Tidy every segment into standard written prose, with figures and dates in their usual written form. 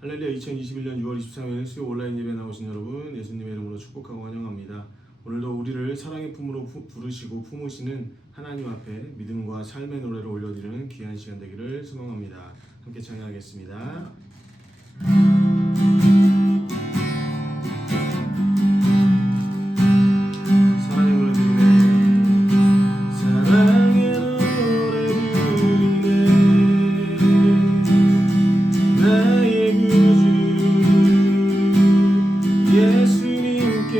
할렐루야. 2021년 6월 23일 수요 온라인 예배 나오신 여러분, 예수님의 이름으로 축복하고 환영합니다. 오늘도 우리를 사랑의 품으로 부르시고 품으시는 하나님 앞에 믿음과 삶의 노래를 올려드리는 귀한 시간 되기를 소망합니다. 함께 찬양하겠습니다. 사랑의 노래 드리네. 사랑의 노래 부르네. 나의 구주 예수님께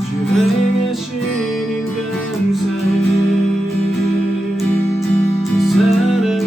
주 행하신 일 감사해. 사랑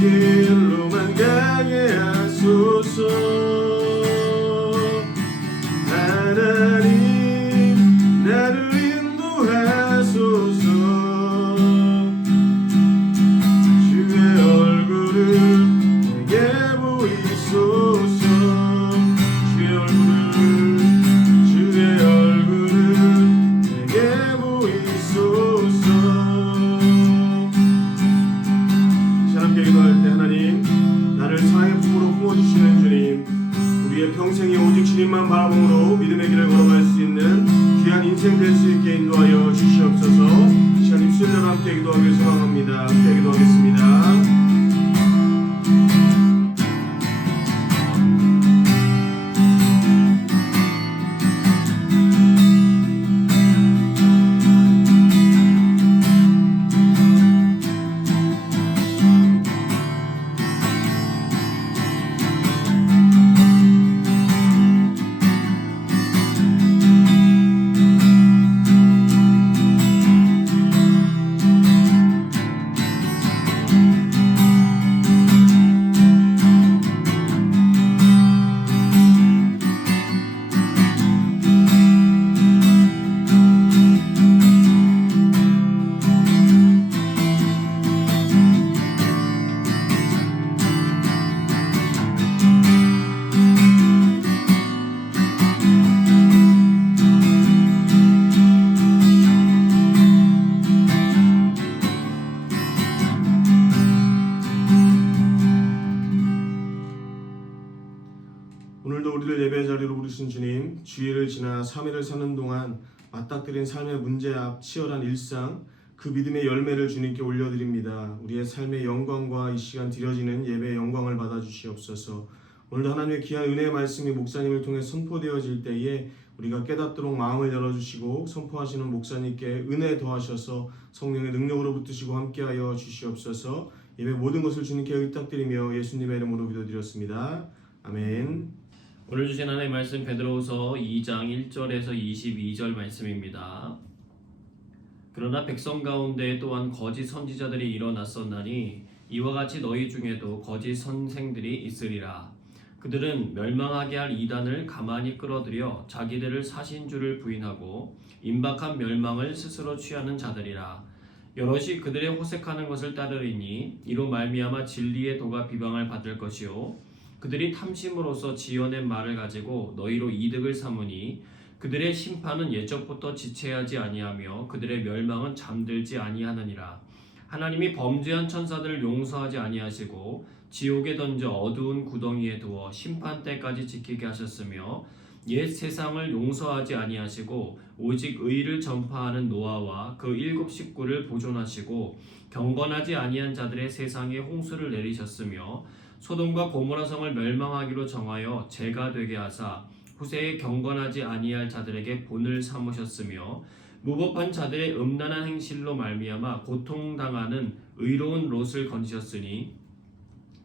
길로만 가게 하소서. 하나님 나를 인도하소서. 주의 얼굴을 내게 보이소서. 주의 얼굴을 내게 보이소서. 함께 기도할 때 하나님, 나를 사랑의 품으로 품어주시는 주님, 우리의 평생이 오직 주님만 바라봄으로 믿음의 길을 걸어갈 수 있는 귀한 인생 될 수 있게 인도하여 주시옵소서. 이 시간 입술대로 함께 기도하길 소망합니다. 함께 기도하겠습니다. 오늘도 우리를 예배 자리로 부르신 주님, 주일을 지나 3일을 사는 동안 맞닥뜨린 삶의 문제 앞 치열한 일상, 그 믿음의 열매를 주님께 올려드립니다. 우리의 삶의 영광과 이 시간 드려지는 예배의 영광을 받아주시옵소서. 오늘도 하나님의 귀한 은혜의 말씀이 목사님을 통해 선포되어질 때에 우리가 깨닫도록 마음을 열어주시고 선포하시는 목사님께 은혜 더하셔서 성령의 능력으로 붙드시고 함께하여 주시옵소서. 예배 모든 것을 주님께 의탁드리며 예수님의 이름으로 기도드렸습니다. 아멘. 오늘 주신 하나님의 말씀 베드로후서 2장 1절에서 22절 말씀입니다. 그러나 백성 가운데 또한 거짓 선지자들이 일어났었나니 이와 같이 너희 중에도 거짓 선생들이 있으리라. 그들은 멸망하게 할 이단을 가만히 끌어들여 자기들을 사신주를 부인하고 임박한 멸망을 스스로 취하는 자들이라. 여럿이 그들의 호색하는 것을 따르리니 이로 말미암아 진리의 도가 비방을 받을 것이요 그들이 탐심으로써 지어낸 말을 가지고 너희로 이득을 삼으니 그들의 심판은 예적부터 지체하지 아니하며 그들의 멸망은 잠들지 아니하느니라. 하나님이 범죄한 천사들을 용서하지 아니하시고 지옥에 던져 어두운 구덩이에 두어 심판 때까지 지키게 하셨으며 옛 세상을 용서하지 아니하시고 오직 의를 전파하는 노아와 그 7 식구를 보존하시고 경건하지 아니한 자들의 세상에 홍수를 내리셨으며 소돔과 고모라 성을 멸망하기로 정하여 죄가 되게 하사 후세에 경건하지 아니할 자들에게 본을 삼으셨으며 무법한 자들의 음란한 행실로 말미암아 고통당하는 의로운 롯을 건지셨으니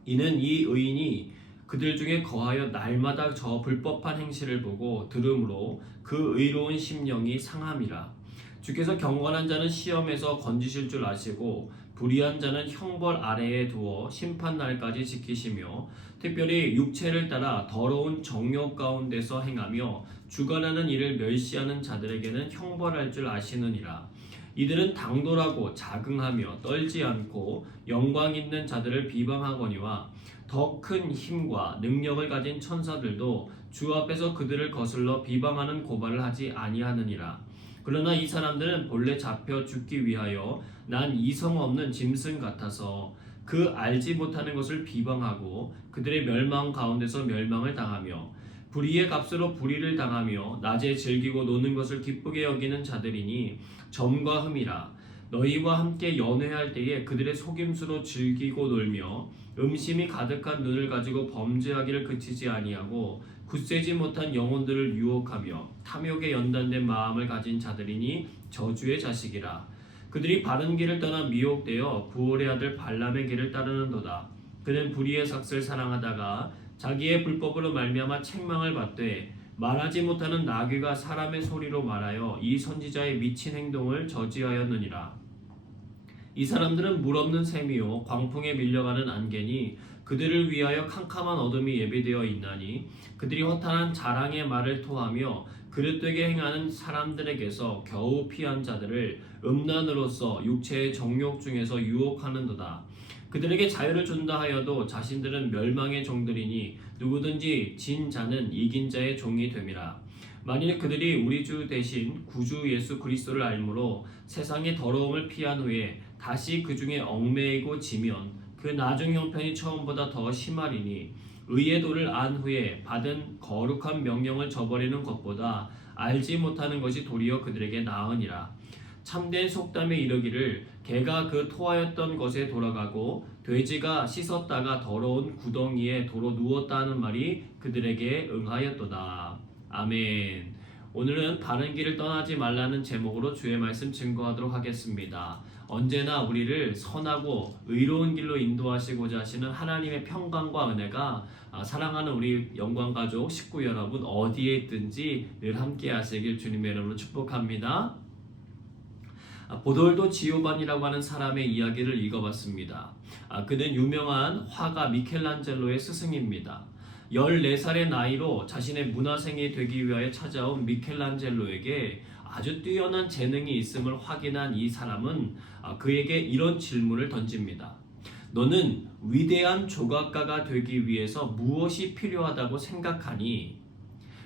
이는 이 의인이 그들 중에 거하여 날마다 저 불법한 행실을 보고 들음으로 그 의로운 심령이 상함이라. 주께서 경건한 자는 시험에서 건지실 줄 아시고 불의한 자는 형벌 아래에 두어 심판날까지 지키시며 특별히 육체를 따라 더러운 정욕 가운데서 행하며 주관하는 일을 멸시하는 자들에게는 형벌할 줄 아시느니라. 이들은 당돌하고 자긍하며 떨지 않고 영광 있는 자들을 비방하거니와 더 큰 힘과 능력을 가진 천사들도 주 앞에서 그들을 거슬러 비방하는 고발을 하지 아니하느니라. 그러나 이 사람들은 본래 잡혀 죽기 위하여 난 이성 없는 짐승 같아서 그 알지 못하는 것을 비방하고 그들의 멸망 가운데서 멸망을 당하며 불의의 값으로 불의를 당하며 낮에 즐기고 노는 것을 기쁘게 여기는 자들이니 점과 흠이라. 너희와 함께 연회할 때에 그들의 속임수로 즐기고 놀며 음심이 가득한 눈을 가지고 범죄하기를 그치지 아니하고 굳세지 못한 영혼들을 유혹하며 탐욕에 연단된 마음을 가진 자들이니 저주의 자식이라. 그들이 바른 길을 떠나 미혹되어 부올의 아들 발람의 길을 따르는도다. 그는 불의의 삭슬 사랑하다가 자기의 불법으로 말미암아 책망을 받되 말하지 못하는 나귀가 사람의 소리로 말하여 이 선지자의 미친 행동을 저지하였느니라. 이 사람들은 물 없는 샘이요 광풍에 밀려가는 안개니 그들을 위하여 캄캄한 어둠이 예비되어 있나니 그들이 허탄한 자랑의 말을 토하며 그릇되게 행하는 사람들에게서 겨우 피한 자들을 음란으로서 육체의 정욕 중에서 유혹하는도다. 그들에게 자유를 준다 하여도 자신들은 멸망의 종들이니 누구든지 진 자는 이긴 자의 종이 됨이라. 만일 그들이 우리 주 대신 구주 예수 그리스도를 알므로 세상의 더러움을 피한 후에 다시 그 중에 얽매이고 지면 그 나중 형편이 처음보다 더 심하리니 의의 도를 안 후에 받은 거룩한 명령을 저버리는 것보다 알지 못하는 것이 도리어 그들에게 나으니라. 참된 속담에 이르기를 개가 그 토하였던 것에 돌아가고 돼지가 씻었다가 더러운 구덩이에 도로 누웠다 하는 말이 그들에게 응하였도다. 아멘. 오늘은 바른 길을 떠나지 말라는 제목으로 주의 말씀 증거하도록 하겠습니다. 언제나 우리를 선하고 의로운 길로 인도하시고자 하시는 하나님의 평강과 은혜가 사랑하는 우리 영광가족 식구 여러분 어디에 있든지 늘 함께 하시길 주님의 이름으로 축복합니다. 보돌도 지오반이라고 하는 사람의 이야기를 읽어봤습니다. 그는 유명한 화가 미켈란젤로의 스승입니다. 14살의 나이로 자신의 문화생이 되기 위하여 찾아온 미켈란젤로에게 아주 뛰어난 재능이 있음을 확인한 이 사람은 그에게 이런 질문을 던집니다. 너는 위대한 조각가가 되기 위해서 무엇이 필요하다고 생각하니?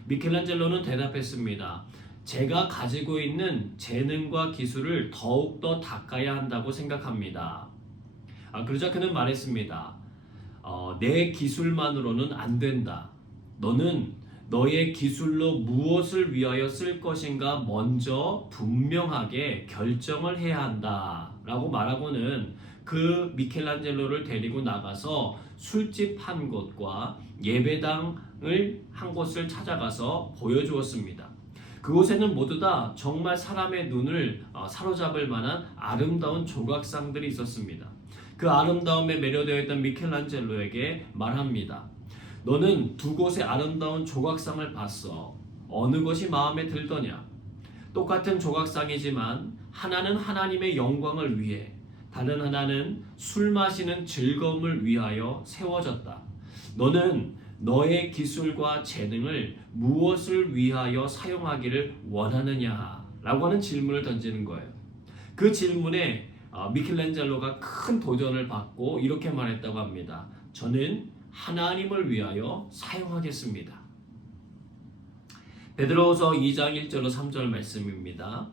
미켈란젤로는 대답했습니다. 제가 가지고 있는 재능과 기술을 더욱더 닦아야 한다고 생각합니다. 그러자 그는 말했습니다. 내 기술만으로는 안 된다. 너는 너의 기술로 무엇을 위하여 쓸 것인가 먼저 분명하게 결정을 해야 한다 라고 말하고는 그 미켈란젤로를 데리고 나가서 술집 한 곳과 예배당을 한 곳을 찾아가서 보여주었습니다. 그곳에는 모두 다 정말 사람의 눈을 사로잡을 만한 아름다운 조각상들이 있었습니다. 그 아름다움에 매료되어 있던 미켈란젤로에게 말합니다. 너는 두 곳의 아름다운 조각상을 봤어. 어느 것이 마음에 들더냐? 똑같은 조각상이지만 하나는 하나님의 영광을 위해, 다른 하나는 술 마시는 즐거움을 위하여 세워졌다. 너는 너의 기술과 재능을 무엇을 위하여 사용하기를 원하느냐? 라고 하는 질문을 던지는 거예요. 그 질문에 미켈란젤로가 큰 도전을 받고 이렇게 말했다고 합니다. 저는 하나님을 위하여 사용하겠습니다. 베드로후서 2장 1절로 3절 말씀입니다.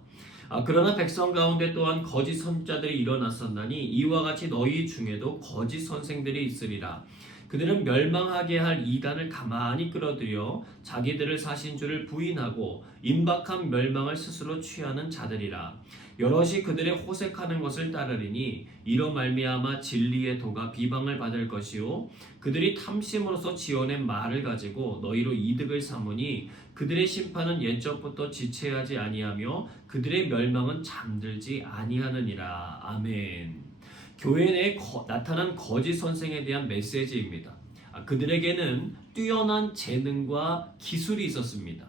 그러나 백성 가운데 또한 거짓 선지자들이 일어났었나니 이와 같이 너희 중에도 거짓 선생들이 있으리라. 그들은 멸망하게 할 이단을 가만히 끌어들여 자기들을 사신 줄을 부인하고 임박한 멸망을 스스로 취하는 자들이라. 여럿이 그들의 호색하는 것을 따르리니 이로 말미암아 진리의 도가 비방을 받을 것이요 그들이 탐심으로써 지어낸 말을 가지고 너희로 이득을 삼으니 그들의 심판은 옛적부터 지체하지 아니하며 그들의 멸망은 잠들지 아니하느니라. 아멘. 교회 내에 나타난 거짓 선생에 대한 메시지입니다. 그들에게는 뛰어난 재능과 기술이 있었습니다.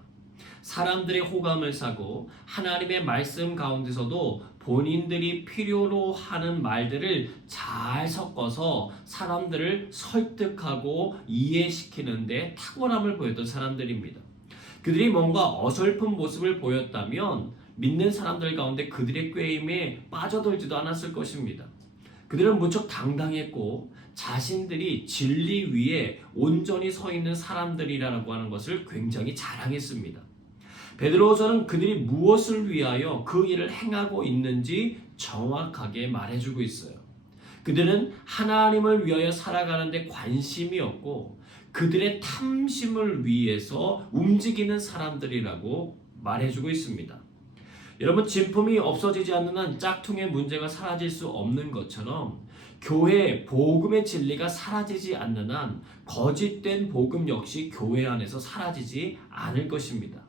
사람들의 호감을 사고 하나님의 말씀 가운데서도 본인들이 필요로 하는 말들을 잘 섞어서 사람들을 설득하고 이해시키는 데 탁월함을 보였던 사람들입니다. 그들이 뭔가 어설픈 모습을 보였다면 믿는 사람들 가운데 그들의 꾀임에 빠져들지도 않았을 것입니다. 그들은 무척 당당했고 자신들이 진리 위에 온전히 서 있는 사람들이라고 하는 것을 굉장히 자랑했습니다. 베드로서는 그들이 무엇을 위하여 그 일을 행하고 있는지 정확하게 말해주고 있어요. 그들은 하나님을 위하여 살아가는 데 관심이 없고 그들의 탐심을 위해서 움직이는 사람들이라고 말해주고 있습니다. 여러분, 진품이 없어지지 않는 한 짝퉁의 문제가 사라질 수 없는 것처럼 교회 복음의 진리가 사라지지 않는 한 거짓된 복음 역시 교회 안에서 사라지지 않을 것입니다.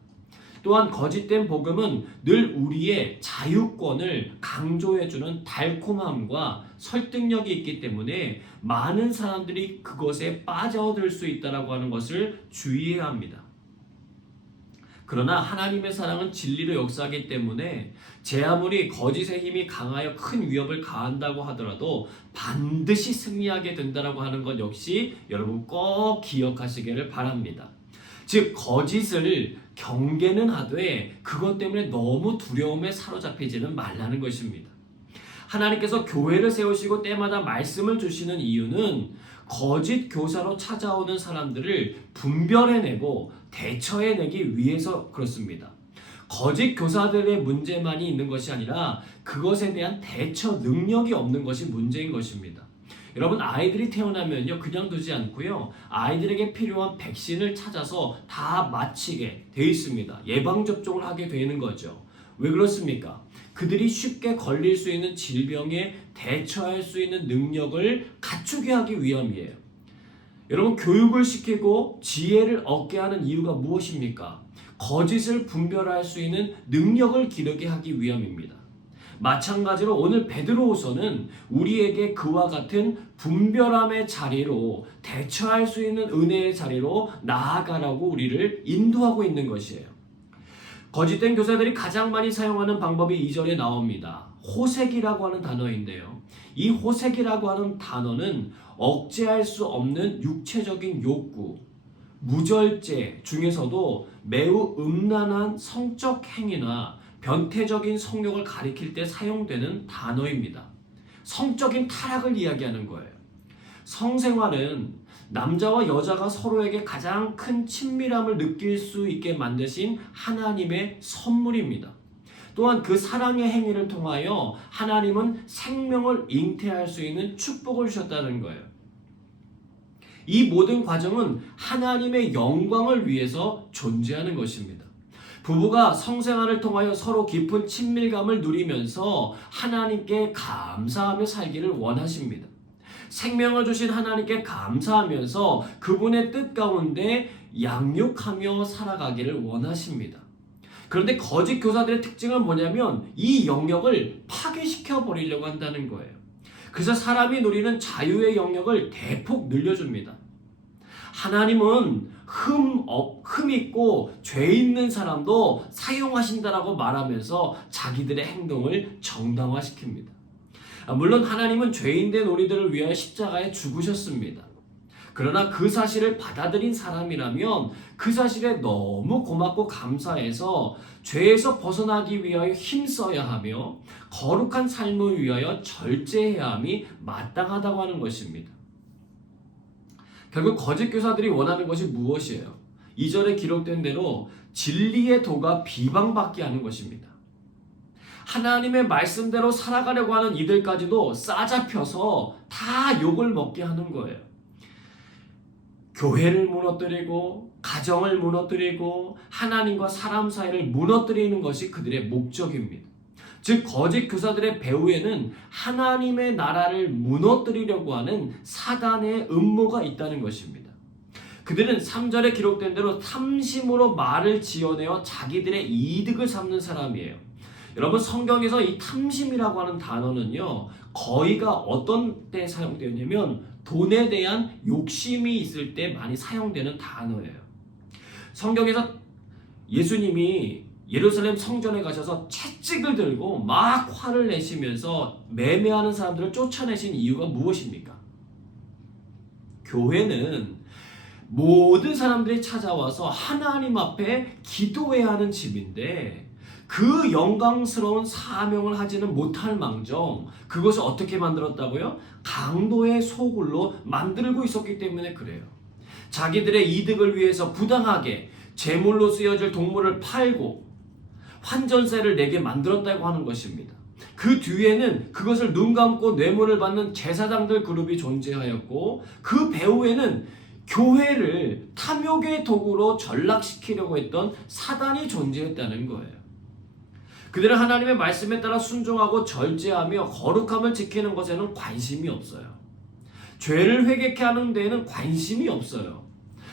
또한 거짓된 복음은 늘 우리의 자유권을 강조해주는 달콤함과 설득력이 있기 때문에 많은 사람들이 그것에 빠져들 수 있다고 하는 것을 주의해야 합니다. 그러나 하나님의 사랑은 진리로 역사하기 때문에 제 아무리 거짓의 힘이 강하여 큰 위협을 가한다고 하더라도 반드시 승리하게 된다라고 하는 것 역시 여러분 꼭 기억하시기를 바랍니다. 즉 거짓을 경계는 하되 그것 때문에 너무 두려움에 사로잡히지는 말라는 것입니다. 하나님께서 교회를 세우시고 때마다 말씀을 주시는 이유는 거짓 교사로 찾아오는 사람들을 분별해내고 대처해내기 위해서 그렇습니다. 거짓 교사들의 문제만이 있는 것이 아니라 그것에 대한 대처 능력이 없는 것이 문제인 것입니다. 여러분 아이들이 태어나면요 그냥 두지 않고요 아이들에게 필요한 백신을 찾아서 다 맞히게 돼 있습니다. 예방접종을 하게 되는 거죠. 왜 그렇습니까? 그들이 쉽게 걸릴 수 있는 질병에 대처할 수 있는 능력을 갖추게 하기 위함이에요. 여러분 교육을 시키고 지혜를 얻게 하는 이유가 무엇입니까? 거짓을 분별할 수 있는 능력을 기르게 하기 위함입니다. 마찬가지로 오늘 베드로후서는 우리에게 그와 같은 분별함의 자리로 대처할 수 있는 은혜의 자리로 나아가라고 우리를 인도하고 있는 것이에요. 거짓된 교사들이 가장 많이 사용하는 방법이 2절에 나옵니다. 호색이라고 하는 단어인데요. 이 호색이라고 하는 단어는 억제할 수 없는 육체적인 욕구, 무절제 중에서도 매우 음란한 성적 행위나 변태적인 성욕을 가리킬 때 사용되는 단어입니다. 성적인 타락을 이야기하는 거예요. 성생활은 남자와 여자가 서로에게 가장 큰 친밀함을 느낄 수 있게 만드신 하나님의 선물입니다. 또한 그 사랑의 행위를 통하여 하나님은 생명을 잉태할 수 있는 축복을 주셨다는 거예요. 이 모든 과정은 하나님의 영광을 위해서 존재하는 것입니다. 부부가 성생활을 통하여 서로 깊은 친밀감을 누리면서 하나님께 감사하며 살기를 원하십니다. 생명을 주신 하나님께 감사하면서 그분의 뜻 가운데 양육하며 살아가기를 원하십니다. 그런데 거짓 교사들의 특징은 뭐냐면 이 영역을 파괴시켜 버리려고 한다는 거예요. 그래서 사람이 누리는 자유의 영역을 대폭 늘려줍니다. 하나님은 흠 있고 죄 있는 사람도 사용하신다라고 말하면서 자기들의 행동을 정당화시킵니다. 물론 하나님은 죄인된 우리들을 위하여 십자가에 죽으셨습니다. 그러나 그 사실을 받아들인 사람이라면 그 사실에 너무 고맙고 감사해서 죄에서 벗어나기 위하여 힘써야 하며 거룩한 삶을 위하여 절제해야 함이 마땅하다고 하는 것입니다. 결국 거짓 교사들이 원하는 것이 무엇이에요? 2절에 기록된 대로 진리의 도가 비방받게 하는 것입니다. 하나님의 말씀대로 살아가려고 하는 이들까지도 싸잡혀서 다 욕을 먹게 하는 거예요. 교회를 무너뜨리고 가정을 무너뜨리고 하나님과 사람 사이를 무너뜨리는 것이 그들의 목적입니다. 즉 거짓 교사들의 배후에는 하나님의 나라를 무너뜨리려고 하는 사단의 음모가 있다는 것입니다. 그들은 3절에 기록된 대로 탐심으로 말을 지어내어 자기들의 이득을 삼는 사람이에요. 여러분 성경에서 이 탐심이라고 하는 단어는요 거의가 어떤 때 사용되냐면 돈에 대한 욕심이 있을 때 많이 사용되는 단어예요. 성경에서 예수님이 예루살렘 성전에 가셔서 채찍을 들고 막 화를 내시면서 매매하는 사람들을 쫓아내신 이유가 무엇입니까? 교회는 모든 사람들이 찾아와서 하나님 앞에 기도해야 하는 집인데 그 영광스러운 사명을 하지는 못할 망정 그것을 어떻게 만들었다고요? 강도의 소굴로 만들고 있었기 때문에 그래요. 자기들의 이득을 위해서 부당하게 제물로 쓰여질 동물을 팔고 환전세를 내게 만들었다고 하는 것입니다. 그 뒤에는 그것을 눈 감고 뇌물을 받는 제사장들 그룹이 존재하였고 그 배후에는 교회를 탐욕의 도구로 전락시키려고 했던 사단이 존재했다는 거예요. 그들은 하나님의 말씀에 따라 순종하고 절제하며 거룩함을 지키는 것에는 관심이 없어요. 죄를 회개케 하는 데에는 관심이 없어요.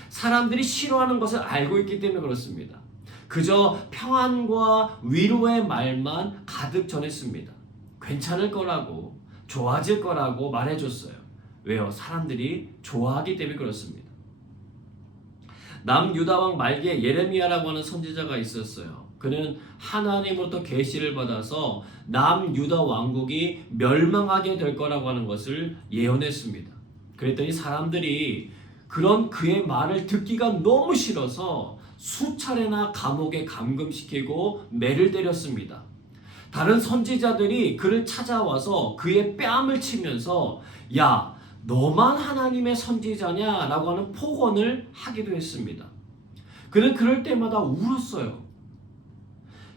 사람들이 싫어하는 것을 알고 있기 때문에 그렇습니다. 그저 평안과 위로의 말만 가득 전했습니다. 괜찮을 거라고, 좋아질 거라고 말해줬어요. 왜요? 사람들이 좋아하기 때문에 그렇습니다. 남유다 왕 말기에 예레미야라고 하는 선지자가 있었어요. 그는 하나님으로부터 계시를 받아서 남유다 왕국이 멸망하게 될 거라고 하는 것을 예언했습니다. 그랬더니 사람들이 그런 그의 말을 듣기가 너무 싫어서 수차례나 감옥에 감금시키고 매를 때렸습니다. 다른 선지자들이 그를 찾아와서 그의 뺨을 치면서 야, 너만 하나님의 선지자냐? 라고 하는 폭언을 하기도 했습니다. 그는 그럴 때마다 울었어요.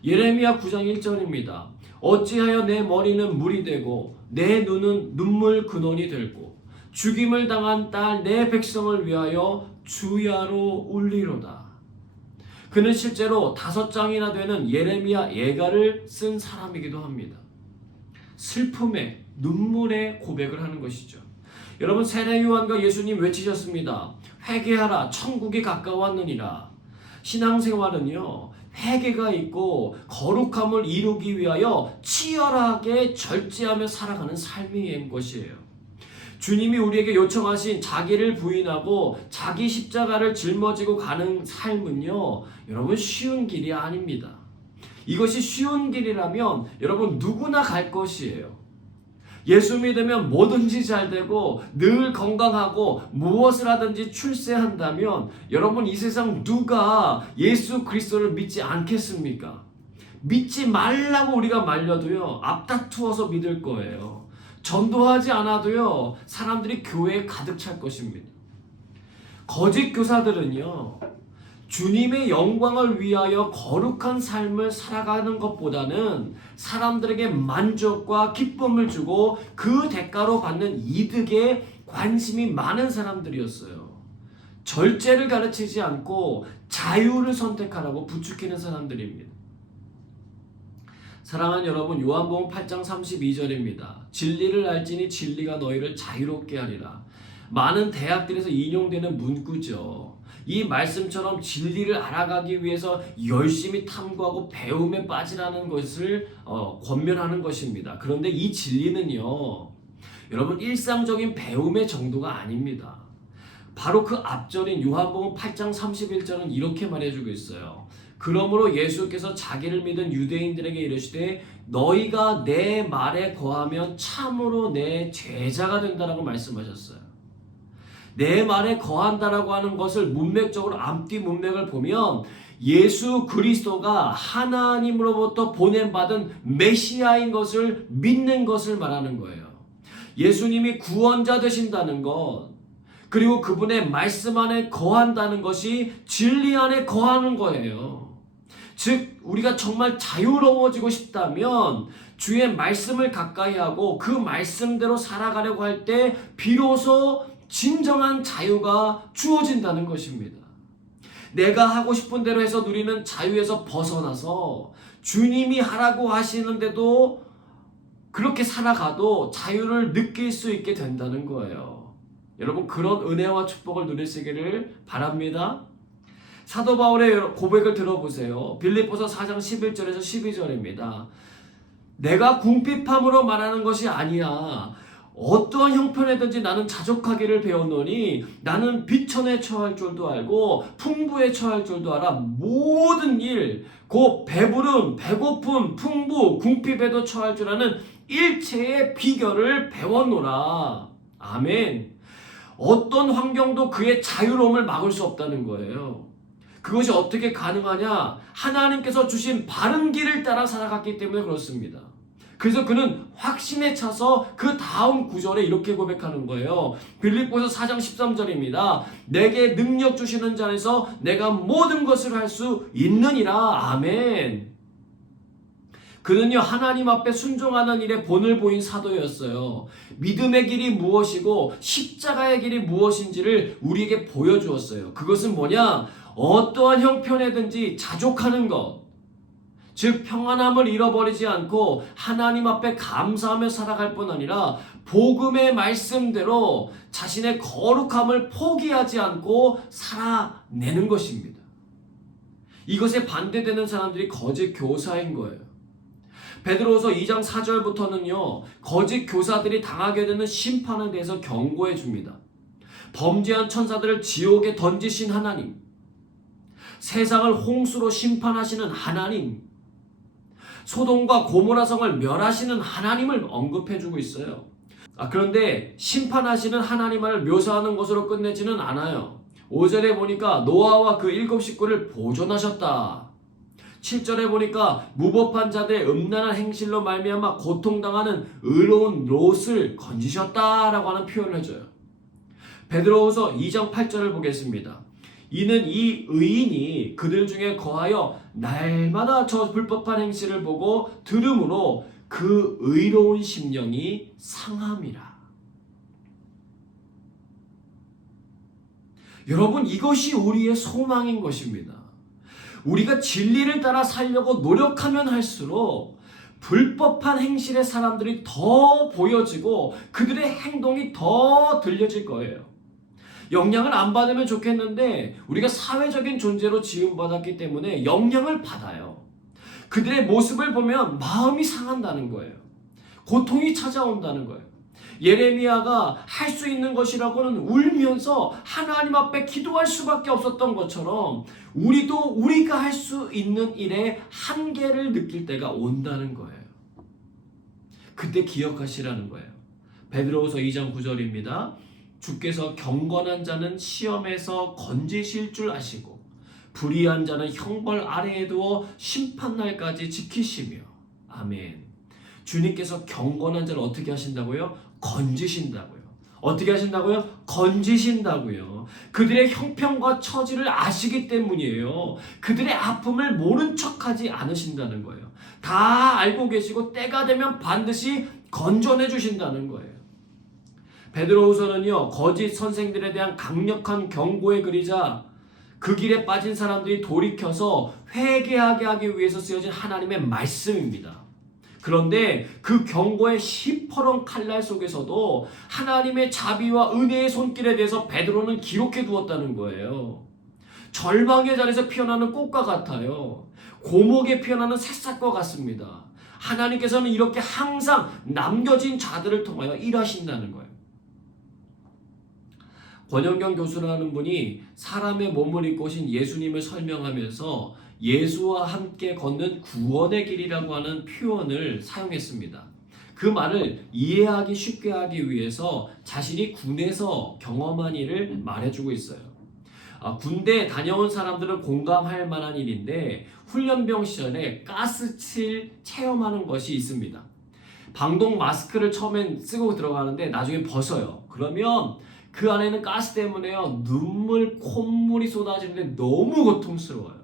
예레미야 9장 1절입니다. 어찌하여 내 머리는 물이 되고 내 눈은 눈물 근원이 되고 죽임을 당한 딸 내 백성을 위하여 주야로 울리로다. 그는 실제로 5장이나 되는 예레미야 예가를 쓴 사람이기도 합니다. 슬픔에 눈물의 고백을 하는 것이죠. 여러분, 세례 요한과 예수님 외치셨습니다. 회개하라, 천국이 가까웠느니라. 신앙생활은요, 회개가 있고 거룩함을 이루기 위하여 치열하게 절제하며 살아가는 삶인 것이에요. 주님이 우리에게 요청하신 자기를 부인하고 자기 십자가를 짊어지고 가는 삶은요, 여러분 쉬운 길이 아닙니다. 이것이 쉬운 길이라면 여러분 누구나 갈 것이에요. 예수 믿으면 뭐든지 잘 되고 늘 건강하고 무엇을 하든지 출세한다면 여러분 이 세상 누가 예수 그리스도를 믿지 않겠습니까? 믿지 말라고 우리가 말려도요, 앞다투어서 믿을 거예요. 전도하지 않아도요, 사람들이 교회에 가득 찰 것입니다. 거짓 교사들은요, 주님의 영광을 위하여 거룩한 삶을 살아가는 것보다는 사람들에게 만족과 기쁨을 주고 그 대가로 받는 이득에 관심이 많은 사람들이었어요. 절제를 가르치지 않고 자유를 선택하라고 부추기는 사람들입니다. 사랑하는 여러분, 요한복음 8장 32절입니다. 진리를 알지니 진리가 너희를 자유롭게 하리라. 많은 대학들에서 인용되는 문구죠. 이 말씀처럼 진리를 알아가기 위해서 열심히 탐구하고 배움에 빠지라는 것을 권면하는 것입니다. 그런데 이 진리는요, 여러분 일상적인 배움의 정도가 아닙니다. 바로 그 앞절인 요한복음 8장 31절은 이렇게 말해주고 있어요. 그러므로 예수께서 자기를 믿은 유대인들에게 이르시되 너희가 내 말에 거하면 참으로 내 제자가 된다라고 말씀하셨어요. 내 말에 거한다라고 하는 것을 문맥적으로 앞뒤 문맥을 보면 예수 그리스도가 하나님으로부터 보냄받은 메시아인 것을 믿는 것을 말하는 거예요. 예수님이 구원자 되신다는 것, 그리고 그분의 말씀 안에 거한다는 것이 진리 안에 거하는 거예요. 즉 우리가 정말 자유로워지고 싶다면 주의 말씀을 가까이 하고 그 말씀대로 살아가려고 할 때 비로소 진정한 자유가 주어진다는 것입니다. 내가 하고 싶은 대로 해서 누리는 자유에서 벗어나서 주님이 하라고 하시는데도 그렇게 살아가도 자유를 느낄 수 있게 된다는 거예요. 여러분, 그런 은혜와 축복을 누리시기를 바랍니다. 사도 바울의 고백을 들어보세요. 빌립보서 4장 11절에서 12절입니다. 내가 궁핍함으로 말하는 것이 아니야. 어떠한 형편에든지 나는 자족하기를 배웠노니 나는 비천에 처할 줄도 알고 풍부에 처할 줄도 알아. 모든 일, 곧 배부름, 배고픔, 풍부, 궁핍에도 처할 줄 아는 일체의 비결을 배웠노라. 아멘. 어떤 환경도 그의 자유로움을 막을 수 없다는 거예요. 그것이 어떻게 가능하냐? 하나님께서 주신 바른 길을 따라 살아갔기 때문에 그렇습니다. 그래서 그는 확신에 차서 그 다음 구절에 이렇게 고백하는 거예요. 빌립보서 4장 13절입니다. 내게 능력 주시는 자에서 내가 모든 것을 할 수 있느니라. 아멘. 그는요, 하나님 앞에 순종하는 일에 본을 보인 사도였어요. 믿음의 길이 무엇이고 십자가의 길이 무엇인지를 우리에게 보여주었어요. 그것은 뭐냐? 어떠한 형편에든지 자족하는 것, 즉 평안함을 잃어버리지 않고 하나님 앞에 감사하며 살아갈 뿐 아니라 복음의 말씀대로 자신의 거룩함을 포기하지 않고 살아내는 것입니다. 이것에 반대되는 사람들이 거짓 교사인 거예요. 베드로후서 2장 4절부터는요, 거짓 교사들이 당하게 되는 심판에 대해서 경고해 줍니다. 범죄한 천사들을 지옥에 던지신 하나님, 세상을 홍수로 심판하시는 하나님, 소돔과 고모라 성을 멸하시는 하나님을 언급해주고 있어요. 그런데 심판하시는 하나님을 묘사하는 것으로 끝내지는 않아요. 5절에 보니까 노아와 그 7 식구를 보존하셨다. 7절에 보니까 무법한 자들의 음란한 행실로 말미암아 고통당하는 의로운 롯을 건지셨다라고 하는 표현을 해줘요. 베드로후서 2장 8절을 보겠습니다. 이는 이 의인이 그들 중에 거하여 날마다 저 불법한 행실을 보고 들음으로 그 의로운 심령이 상함이라. 여러분, 이것이 우리의 소망인 것입니다. 우리가 진리를 따라 살려고 노력하면 할수록 불법한 행실의 사람들이 더 보여지고 그들의 행동이 더 들려질 거예요. 영향을 안 받으면 좋겠는데 우리가 사회적인 존재로 지음받았기 때문에 영향을 받아요. 그들의 모습을 보면 마음이 상한다는 거예요. 고통이 찾아온다는 거예요. 예레미야가 할 수 있는 것이라고는 울면서 하나님 앞에 기도할 수밖에 없었던 것처럼 우리도 우리가 할 수 있는 일의 한계를 느낄 때가 온다는 거예요. 그때 기억하시라는 거예요. 베드로후서 2장 9절입니다. 주께서 경건한 자는 시험에서 건지실 줄 아시고 불의한 자는 형벌 아래에 두어 심판날까지 지키시며. 아멘. 주님께서 경건한 자를 어떻게 하신다고요? 건지신다고요. 어떻게 하신다고요? 건지신다고요. 그들의 형편과 처지를 아시기 때문이에요. 그들의 아픔을 모른 척하지 않으신다는 거예요. 다 알고 계시고 때가 되면 반드시 건져내 주신다는 거예요. 베드로후서는요, 거짓 선생들에 대한 강력한 경고의 글이자 그 길에 빠진 사람들이 돌이켜서 회개하게 하기 위해서 쓰여진 하나님의 말씀입니다. 그런데 그 경고의 시퍼런 칼날 속에서도 하나님의 자비와 은혜의 손길에 대해서 베드로는 기록해 두었다는 거예요. 절망의 자리에서 피어나는 꽃과 같아요. 고목에 피어나는 새싹과 같습니다. 하나님께서는 이렇게 항상 남겨진 자들을 통하여 일하신다는 거예요. 권영경 교수라는 분이 사람의 몸을 입고 오신 예수님을 설명하면서 예수와 함께 걷는 구원의 길이라고 하는 표현을 사용했습니다. 그 말을 이해하기 쉽게 하기 위해서 자신이 군에서 경험한 일을 말해주고 있어요. 군대 다녀온 사람들은 공감할 만한 일인데 훈련병 시절에 가스칠 체험하는 것이 있습니다. 방독 마스크를 처음엔 쓰고 들어가는데 나중에 벗어요. 그러면 그 안에는 가스 때문에요, 눈물, 콧물이 쏟아지는데 너무 고통스러워요.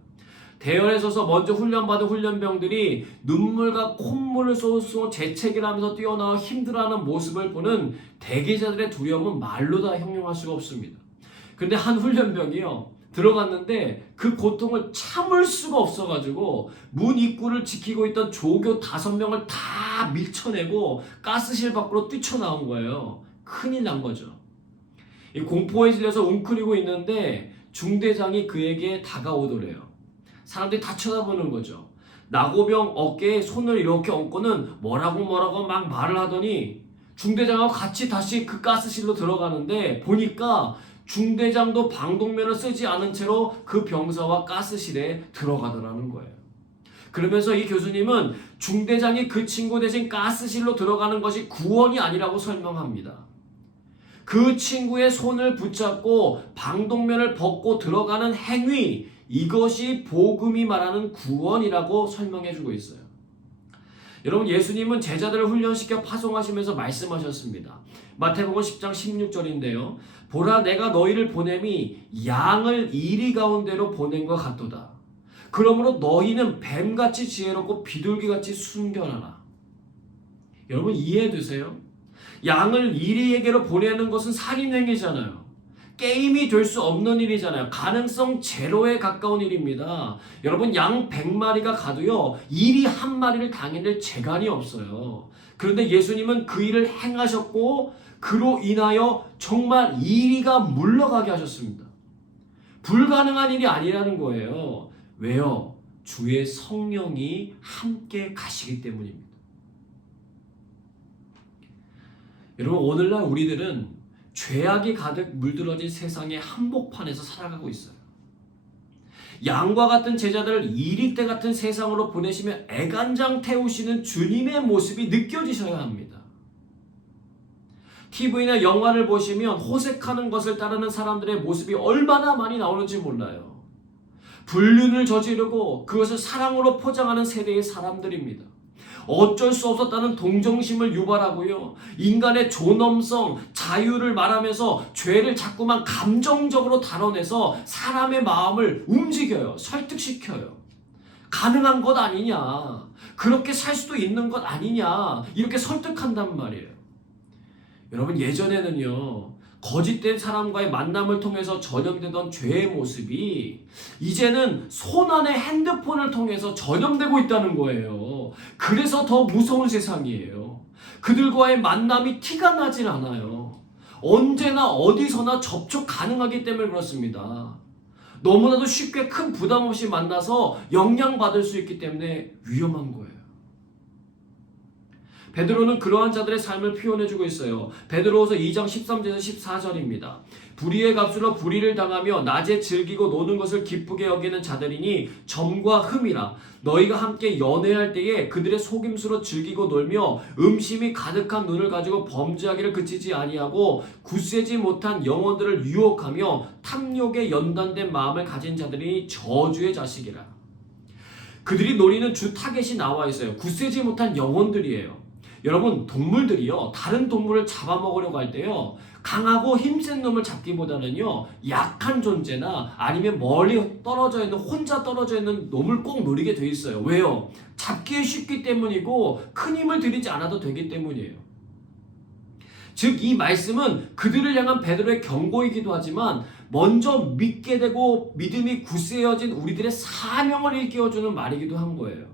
대열에 서서 먼저 훈련받은 훈련병들이 눈물과 콧물을 쏟고 재채기를 하면서 뛰어나와 힘들어하는 모습을 보는 대기자들의 두려움은 말로 다 형용할 수가 없습니다. 근데 한 훈련병이요, 들어갔는데 그 고통을 참을 수가 없어가지고 문 입구를 지키고 있던 조교 5명을 다 밀쳐내고 가스실 밖으로 뛰쳐나온 거예요. 큰일 난 거죠. 이 공포에 질려서 웅크리고 있는데 중대장이 그에게 다가오더래요. 사람들이 다 쳐다보는 거죠. 나고병 어깨에 손을 이렇게 얹고는 뭐라고 막 말을 하더니 중대장하고 같이 다시 그 가스실로 들어가는데 보니까 중대장도 방독면을 쓰지 않은 채로 그 병사와 가스실에 들어가더라는 거예요. 그러면서 이 교수님은 중대장이 그 친구 대신 가스실로 들어가는 것이 구원이 아니라고 설명합니다. 그 친구의 손을 붙잡고 방독면을 벗고 들어가는 행위, 이것이 복음이 말하는 구원이라고 설명해주고 있어요. 여러분, 예수님은 제자들을 훈련시켜 파송하시면서 말씀하셨습니다. 마태복음 10장 16절인데요. 보라, 내가 너희를 보냄이 양을 이리 가운데로 보낸 것 같도다. 그러므로 너희는 뱀같이 지혜롭고 비둘기같이 순결하라. 여러분, 이해되세요? 양을 이리에게로 보내는 것은 살인행위잖아요. 게임이 될 수 없는 일이잖아요. 가능성 제로에 가까운 일입니다. 여러분, 양 100마리가 가도요, 이리 한 마리를 당해낼 재간이 없어요. 그런데 예수님은 그 일을 행하셨고 그로 인하여 정말 이리가 물러가게 하셨습니다. 불가능한 일이 아니라는 거예요. 왜요? 주의 성령이 함께 가시기 때문입니다. 여러분, 오늘날 우리들은 죄악이 가득 물들어진 세상의 한복판에서 살아가고 있어요. 양과 같은 제자들을 이리때 같은 세상으로 보내시며 애간장 태우시는 주님의 모습이 느껴지셔야 합니다. TV나 영화를 보시면 호색하는 것을 따르는 사람들의 모습이 얼마나 많이 나오는지 몰라요. 불륜을 저지르고 그것을 사랑으로 포장하는 세대의 사람들입니다. 어쩔 수 없었다는 동정심을 유발하고요. 인간의 존엄성, 자유를 말하면서 죄를 자꾸만 감정적으로 다뤄내서 사람의 마음을 움직여요. 설득시켜요. 가능한 것 아니냐. 그렇게 살 수도 있는 것 아니냐. 이렇게 설득한단 말이에요. 여러분, 예전에는요, 거짓된 사람과의 만남을 통해서 전염되던 죄의 모습이 이제는 손안의 핸드폰을 통해서 전염되고 있다는 거예요. 그래서 더 무서운 세상이에요. 그들과의 만남이 티가 나질 않아요. 언제나 어디서나 접촉 가능하기 때문에 그렇습니다. 너무나도 쉽게 큰 부담 없이 만나서 영향받을 수 있기 때문에 위험한 거예요. 베드로는 그러한 자들의 삶을 표현해주고 있어요. 베드로후서 2장 13절에서 14절입니다. 불의의 값으로 불의를 당하며 낮에 즐기고 노는 것을 기쁘게 여기는 자들이니 점과 흠이라. 너희가 함께 연애할 때에 그들의 속임수로 즐기고 놀며 음심이 가득한 눈을 가지고 범죄하기를 그치지 아니하고 굳세지 못한 영혼들을 유혹하며 탐욕에 연단된 마음을 가진 자들이 저주의 자식이라. 그들이 노리는 주 타겟이 나와 있어요. 굳세지 못한 영혼들이에요. 여러분, 동물들이요, 다른 동물을 잡아먹으려고 할 때요, 강하고 힘센 놈을 잡기보다는요, 약한 존재나 아니면 멀리 떨어져 있는, 혼자 떨어져 있는 놈을 꼭 노리게 돼 있어요. 왜요? 잡기 쉽기 때문이고 큰 힘을 들이지 않아도 되기 때문이에요. 즉, 이 말씀은 그들을 향한 베드로의 경고이기도 하지만 먼저 믿게 되고 믿음이 굳세어진 우리들의 사명을 일깨워주는 말이기도 한 거예요.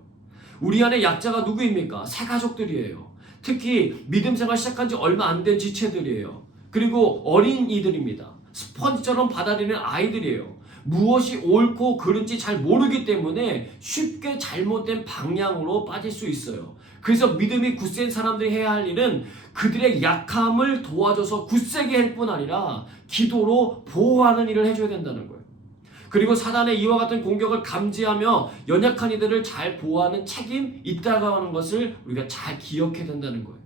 우리 안에 약자가 누구입니까? 새 가족들이에요. 특히 믿음 생활 시작한 지 얼마 안 된 지체들이에요. 그리고 어린이들입니다. 스펀지처럼 받아들이는 아이들이에요. 무엇이 옳고 그른지 잘 모르기 때문에 쉽게 잘못된 방향으로 빠질 수 있어요. 그래서 믿음이 굳센 사람들이 해야 할 일은 그들의 약함을 도와줘서 굳세게 할 뿐 아니라 기도로 보호하는 일을 해줘야 된다는 거예요. 그리고 사단의 이와 같은 공격을 감지하며 연약한 이들을 잘 보호하는 책임이 있다고 하는 것을 우리가 잘 기억해야 된다는 거예요.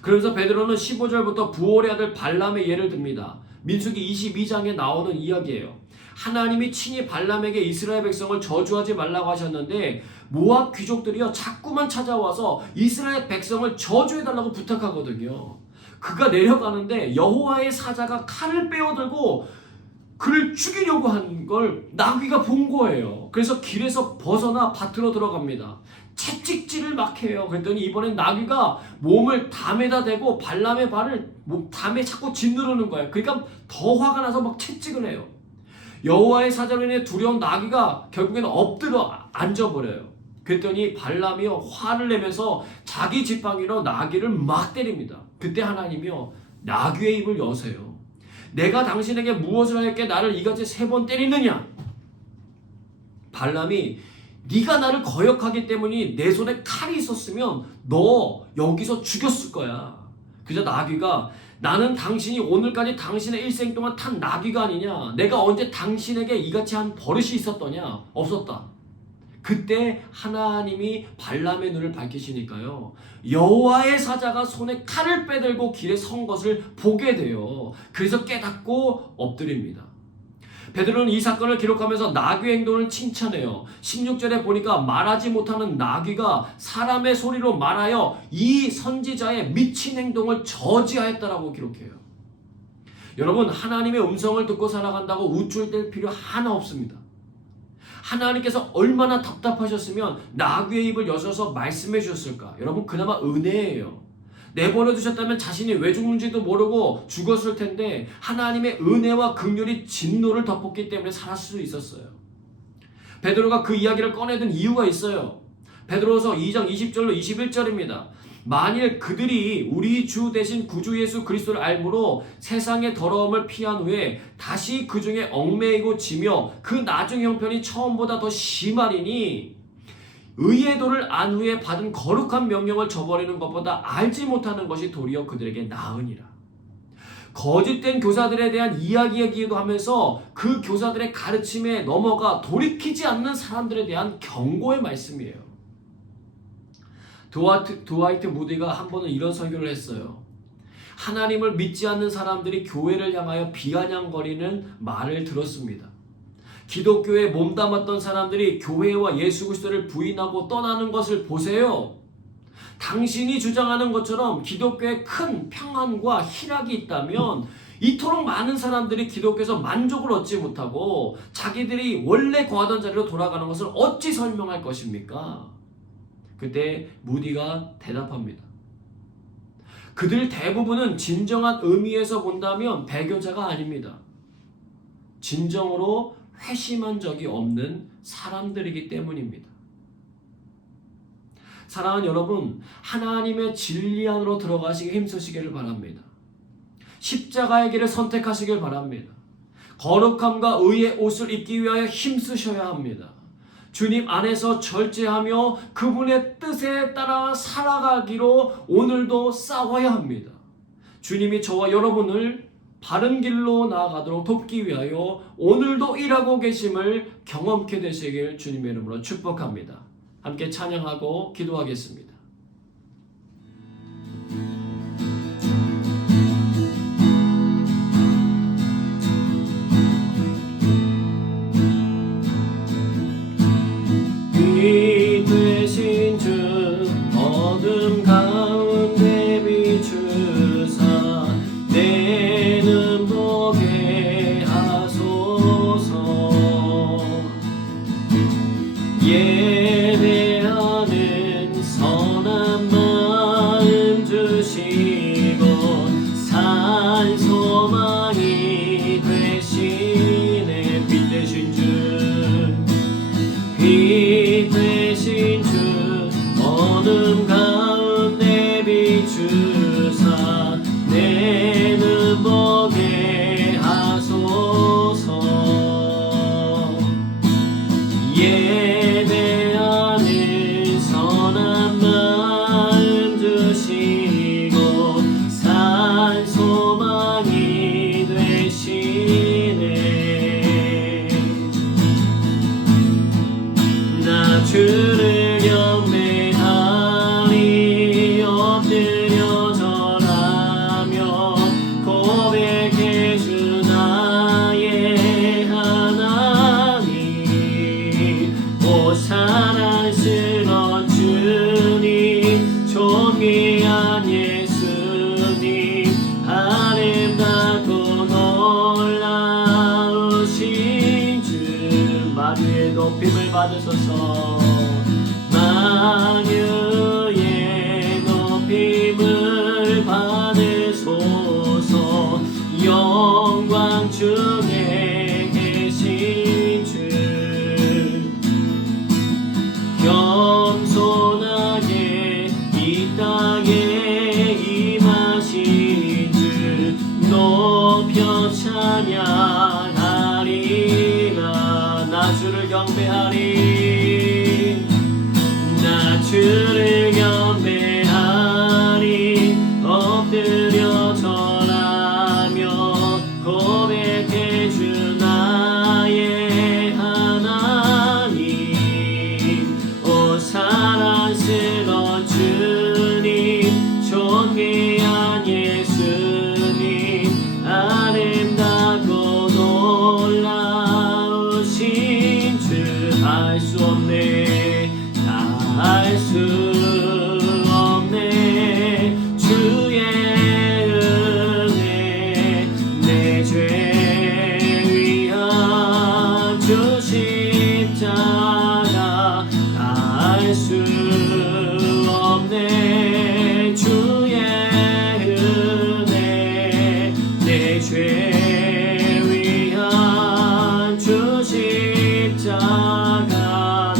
그러면서 베드로는 15절부터 부올의 아들 발람의 예를 듭니다. 민수기 22장에 나오는 이야기예요. 하나님이 친히 발람에게 이스라엘 백성을 저주하지 말라고 하셨는데 모압 귀족들이요, 자꾸만 찾아와서 이스라엘 백성을 저주해달라고 부탁하거든요. 그가 내려가는데 여호와의 사자가 칼을 빼어들고 그를 죽이려고 한 걸 나귀가 본 거예요. 그래서 길에서 벗어나 밭으로 들어갑니다. 채찍질을 막 해요. 그랬더니 이번엔 나귀가 몸을 담에다 대고 발람의 발을 담에 자꾸 짓누르는 거예요. 그러니까 더 화가 나서 막 채찍을 해요. 여호와의 사자로 인해 두려운 나귀가 결국에는 엎드려 앉아버려요. 그랬더니 발람이요, 화를 내면서 자기 지팡이로 나귀를 막 때립니다. 그때 하나님이요, 나귀의 입을 여세요. 내가 당신에게 무엇을 하였기에 나를 이같이 3번 때리느냐? 발람이 네가 나를 거역하기 때문에 내 손에 칼이 있었으면 너 여기서 죽였을 거야. 그래서 나귀가 나는 당신이 오늘까지 당신의 일생 동안 탄 나귀가 아니냐? 내가 언제 당신에게 이같이 한 버릇이 있었더냐? 없었다. 그때 하나님이 발람의 눈을 밝히시니까요, 여호와의 사자가 손에 칼을 빼들고 길에 선 것을 보게 돼요. 그래서 깨닫고 엎드립니다. 베드로는 이 사건을 기록하면서 나귀 행동을 칭찬해요. 16절에 보니까 말하지 못하는 나귀가 사람의 소리로 말하여 이 선지자의 미친 행동을 저지하였다라고 기록해요. 여러분, 하나님의 음성을 듣고 살아간다고 우쭐댈 필요 하나 없습니다. 하나님께서 얼마나 답답하셨으면 나귀의 입을 여셔서 말씀해 주셨을까? 여러분, 그나마 은혜예요. 내버려 두셨다면 자신이 왜 죽는지도 모르고 죽었을 텐데 하나님의 은혜와 긍휼이 진노를 덮었기 때문에 살았을 수 있었어요. 베드로가 그 이야기를 꺼내든 이유가 있어요. 베드로서 2장 20절로 21절입니다. 만일 그들이 우리 주 대신 구주 예수 그리스도를 알므로 세상의 더러움을 피한 후에 다시 그 중에 얽매이고 지며 그 나중 형편이 처음보다 더 심하리니 의의 도를 안 후에 받은 거룩한 명령을 저버리는 것보다 알지 못하는 것이 도리어 그들에게 나으니라. 거짓된 교사들에 대한 이야기이기도 하면서 그 교사들의 가르침에 넘어가 돌이키지 않는 사람들에 대한 경고의 말씀이에요. 드와이트 무디가 한 번은 이런 설교를 했어요. 하나님을 믿지 않는 사람들이 교회를 향하여 비아냥거리는 말을 들었습니다. 기독교에 몸담았던 사람들이 교회와 예수 그리스도를 부인하고 떠나는 것을 보세요. 당신이 주장하는 것처럼 기독교에 큰 평안과 희락이 있다면 이토록 많은 사람들이 기독교에서 만족을 얻지 못하고 자기들이 원래 거하던 자리로 돌아가는 것을 어찌 설명할 것입니까? 그때 무디가 대답합니다. 그들 대부분은 진정한 의미에서 본다면 배교자가 아닙니다. 진정으로 회심한 적이 없는 사람들이기 때문입니다. 사랑하는 여러분, 하나님의 진리 안으로 들어가시기 힘쓰시기를 바랍니다. 십자가의 길을 선택하시길 바랍니다. 거룩함과 의의 옷을 입기 위하여 힘쓰셔야 합니다. 주님 안에서 절제하며 그분의 뜻에 따라 살아가기로 오늘도 싸워야 합니다. 주님이 저와 여러분을 바른 길로 나아가도록 돕기 위하여 오늘도 일하고 계심을 경험케 되시길 주님의 이름으로 축복합니다. 함께 찬양하고 기도하겠습니다. 빛 되신 주 어둠 가운데 비추사 내 눈 보게 하소서. 예배하는 선한 마음 주시고 산 소망이 되시네. 빛 되신 주 빛 되신 주 어둠 가운데 비추사 내 눈 보게 하소서. 예배하는 선한 마음 주시고 산 소망이 되시네. 나 주를 경배하리 엎드려 절하며 고백해 주 나의 하나님. 오 사랑스러운 주님 존귀한 예수님 아름답고 놀라우신 주 만유의 높임을 받으소서. 만유의 높임을 받으소서. 영광 중에 계신 주 겸손하게 이 땅에 임하신 주 높여 찬양하리라. 나 주를 경배하리. 나 주를 경배하리 엎드려 절하며 고백해 주 나의 하나님. 오 사랑스러운 주님 존귀한 예수님 아름답고 놀라우신 주 알 수 없네 알 수 없네 주의 은혜 내 죄 위한 주 십자가 알 수 없네 주의 은혜 내 죄 위한 주 십자가.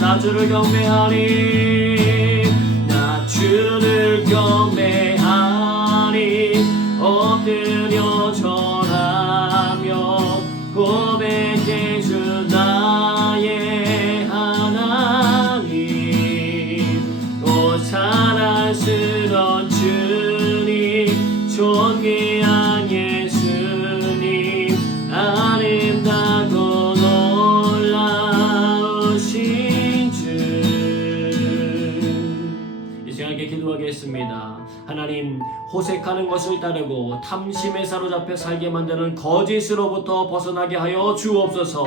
나 주를 경배하리. 나 주를 경배하리 엎드려 절하며 고백해 주 나의 하나님. 오 사랑스러운 주님 존귀한 예수 하나님, 호색하는 것을 따르고 탐심에 사로잡혀 살게 만드는 거짓으로부터 벗어나게 하여 주옵소서.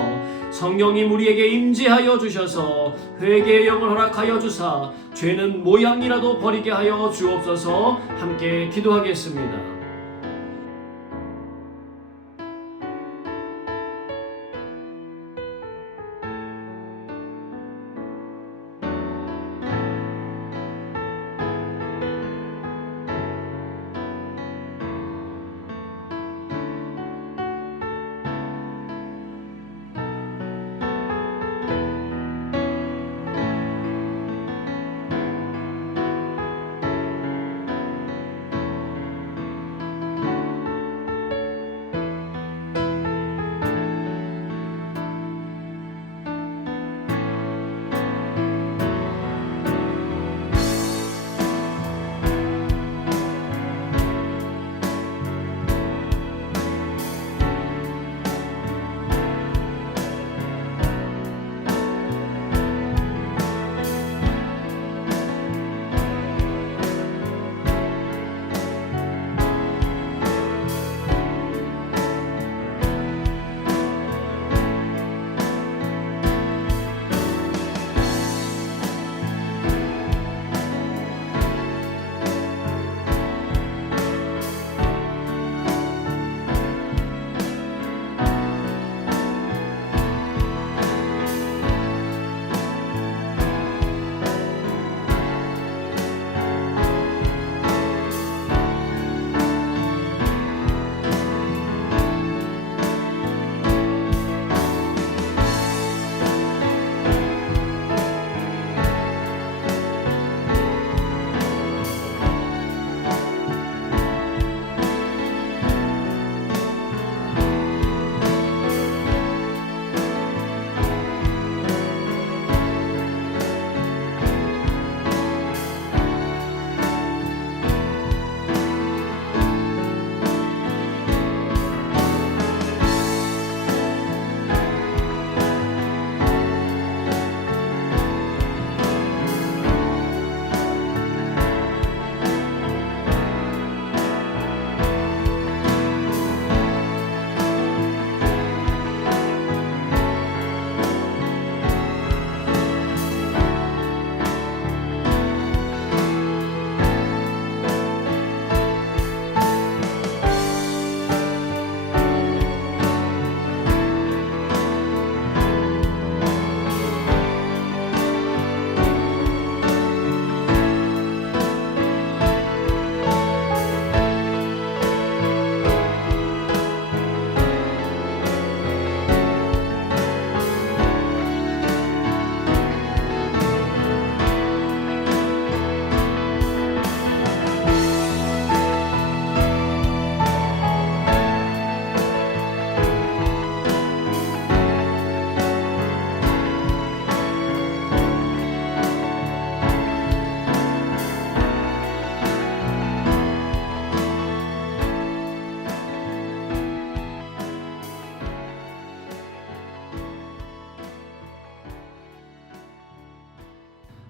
성령님 우리에게 임재하여 주셔서 회개의 영을 허락하여 주사 죄는 모양이라도 버리게 하여 주옵소서. 함께 기도하겠습니다.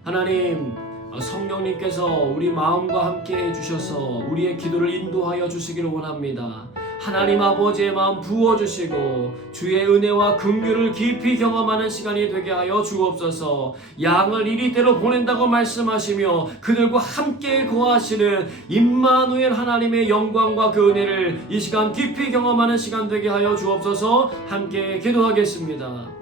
하나님, 성령님께서 우리 마음과 함께 해주셔서 우리의 기도를 인도하여 주시기를 원합니다. 하나님 아버지의 마음 부어주시고 주의 은혜와 긍휼을 깊이 경험하는 시간이 되게 하여 주옵소서. 양을 이리대로 보낸다고 말씀하시며 그들과 함께 거하시는 임마누엘 하나님의 영광과 그 은혜를 이 시간 깊이 경험하는 시간 되게 하여 주옵소서. 함께 기도하겠습니다.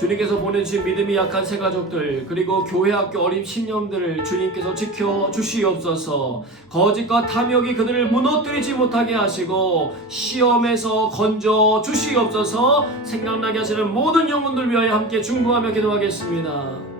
주님께서 보내주신 믿음이 약한 새 가족들 그리고 교회 학교 어린 신령들을 주님께서 지켜주시옵소서. 거짓과 탐욕이 그들을 무너뜨리지 못하게 하시고 시험에서 건져 주시옵소서. 생각나게 하시는 모든 영혼들 위하여 함께 중보하며 기도하겠습니다.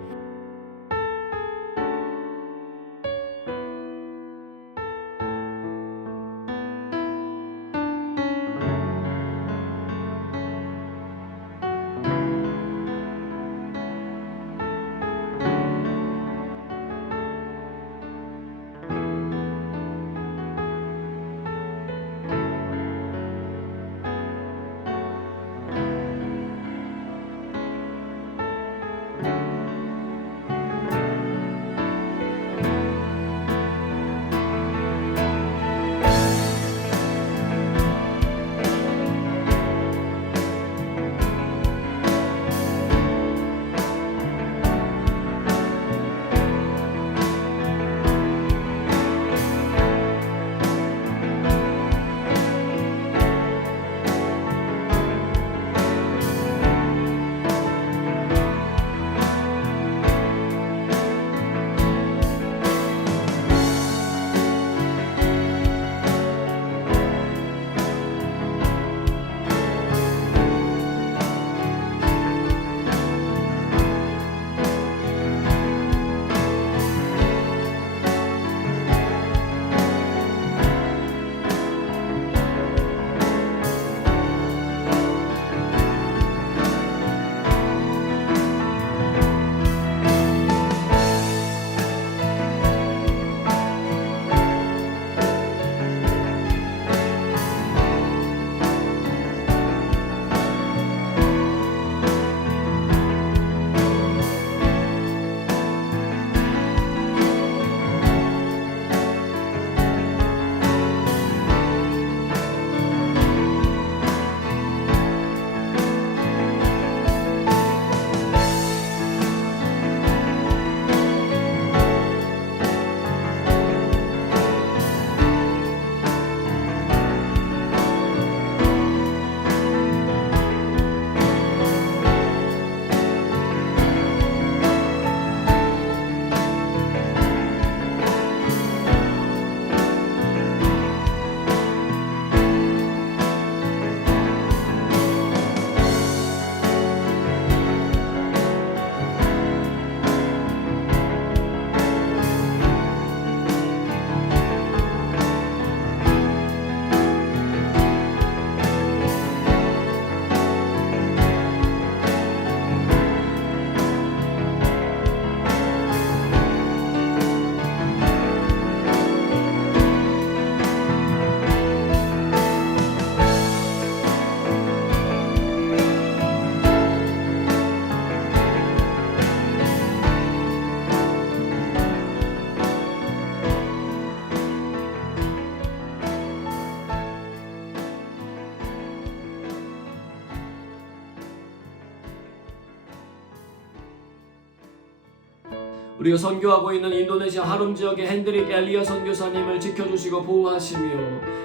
우리가 선교하고 있는 인도네시아 하룸 지역의 핸드릭 엘리야 선교사님을 지켜주시고 보호하시며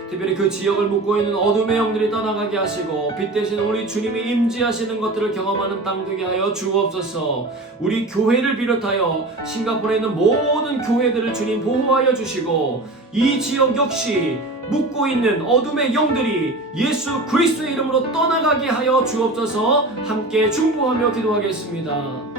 특별히 그 지역을 묵고 있는 어둠의 영들이 떠나가게 하시고 빛 대신 우리 주님이 임재하시는 것들을 경험하는 땅 되게 하여 주옵소서. 우리 교회를 비롯하여 싱가포르에 있는 모든 교회들을 주님 보호하여 주시고 이 지역 역시 묵고 있는 어둠의 영들이 예수 그리스도의 이름으로 떠나가게 하여 주옵소서. 함께 중보하며 기도하겠습니다.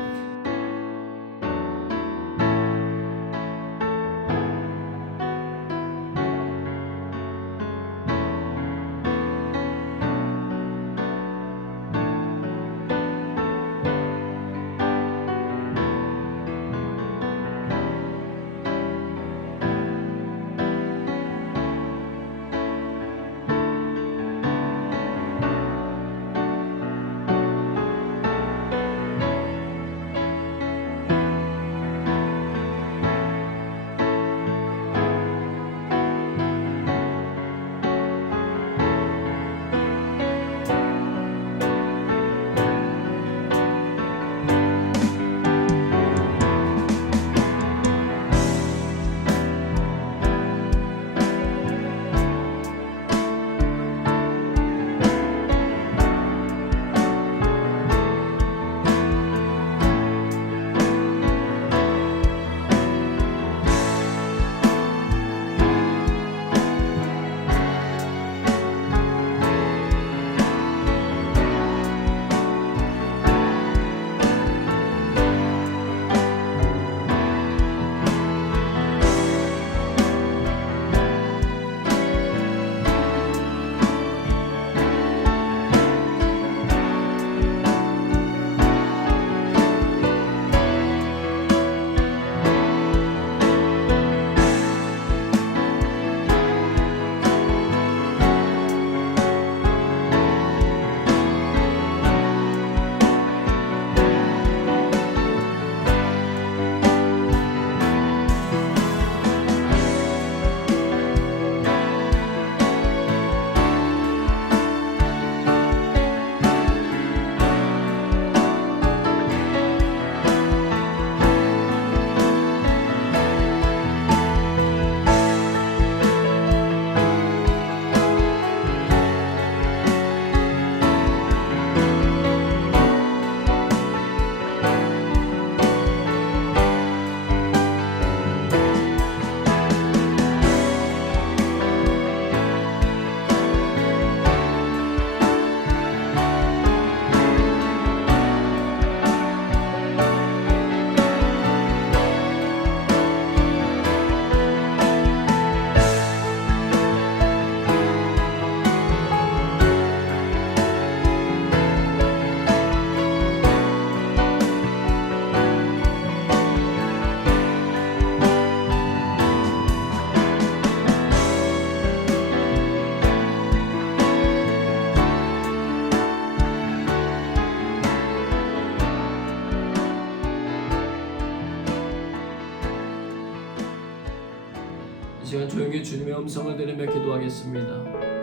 이 시간 조용히 주님의 음성을 들으며 기도하겠습니다.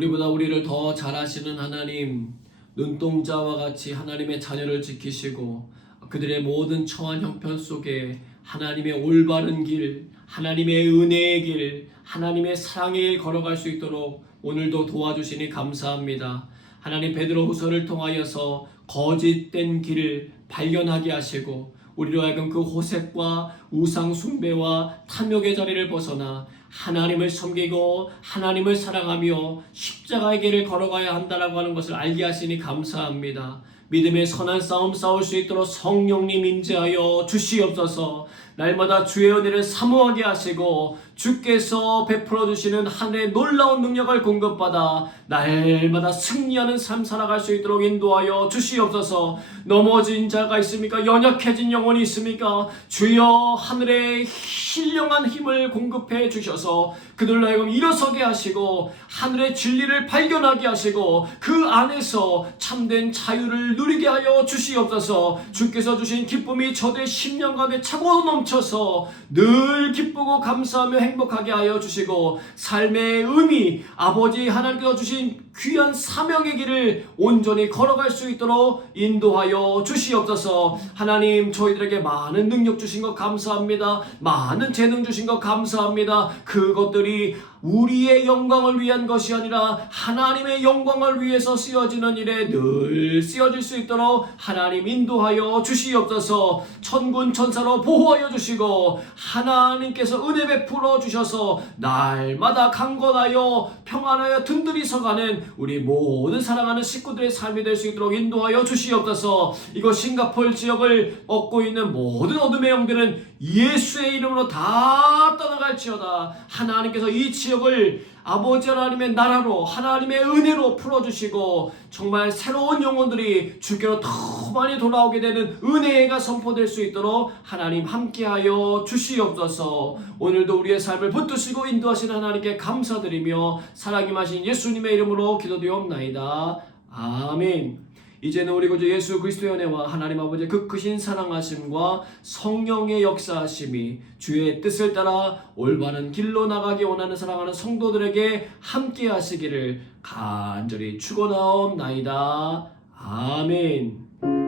우리보다 우리를 더 잘 아시는 하나님, 눈동자와 같이 하나님의 자녀를 지키시고 그들의 모든 처한 형편 속에 하나님의 올바른 길, 하나님의 은혜의 길, 하나님의 사랑의 길 걸어갈 수 있도록 오늘도 도와주시니 감사합니다. 하나님, 베드로후서를 통하여서 거짓된 길을 발견하게 하시고 우리로 하여금 그 호색과 우상 숭배와 탐욕의 자리를 벗어나 하나님을 섬기고 하나님을 사랑하며 십자가의 길을 걸어가야 한다라고 하는 것을 알게 하시니 감사합니다. 믿음의 선한 싸움 싸울 수 있도록 성령님 임재하여 주시옵소서. 날마다 주의 은혜를 사모하게 하시고 주께서 베풀어 주시는 하늘의 놀라운 능력을 공급받아 날마다 승리하는 삶 살아갈 수 있도록 인도하여 주시옵소서. 넘어진 자가 있습니까? 연약해진 영혼이 있습니까? 주여 하늘의 신령한 힘을 공급해 주셔서 그들로 하여금 일어서게 하시고 하늘의 진리를 발견하게 하시고 그 안에서 참된 자유를 누리게 하여 주시옵소서. 주께서 주신 기쁨이 저들의 심령 가운데 차고 넘쳐서 늘 기쁘고 감사하며 행복하게 하여 주시고 삶의 의미, 아버지 하나님께서 주신 귀한 사명의 길을 온전히 걸어갈 수 있도록 인도하여 주시옵소서. 하나님, 저희들에게 많은 능력 주신 것 감사합니다. 많은 재능 주신 것 감사합니다. 그것들이 우리의 영광을 위한 것이 아니라 하나님의 영광을 위해서 쓰여지는 일에 늘 쓰여질 수 있도록 하나님 인도하여 주시옵소서. 천군 천사로 보호하여 주시고 하나님께서 은혜 베풀어 주셔서 날마다 강건하여 평안하여 든든히 서가는 우리 모든 사랑하는 식구들의 삶이 될 수 있도록 인도하여 주시옵소서. 이곳 싱가포르 지역을 얻고 있는 모든 어둠의 영들은 예수의 이름으로 다 떠나갈지어다. 하나님께서 이 지역을 아버지 하나님의 나라로 하나님의 은혜로 풀어주시고 정말 새로운 영혼들이 주께로 더 많이 돌아오게 되는 은혜가 선포될 수 있도록 하나님 함께하여 주시옵소서. 오늘도 우리의 삶을 붙드시고 인도하시는 하나님께 감사드리며 사랑이 마신 예수님의 이름으로 기도드리옵나이다. 아멘. 이제는 우리 구주 예수 그리스도의 은혜와 하나님 아버지의 그 크신 사랑하심과 성령의 역사하심이 주의 뜻을 따라 올바른 길로 나가기 원하는 사랑하는 성도들에게 함께 하시기를 간절히 축원하옵나이다. 아멘.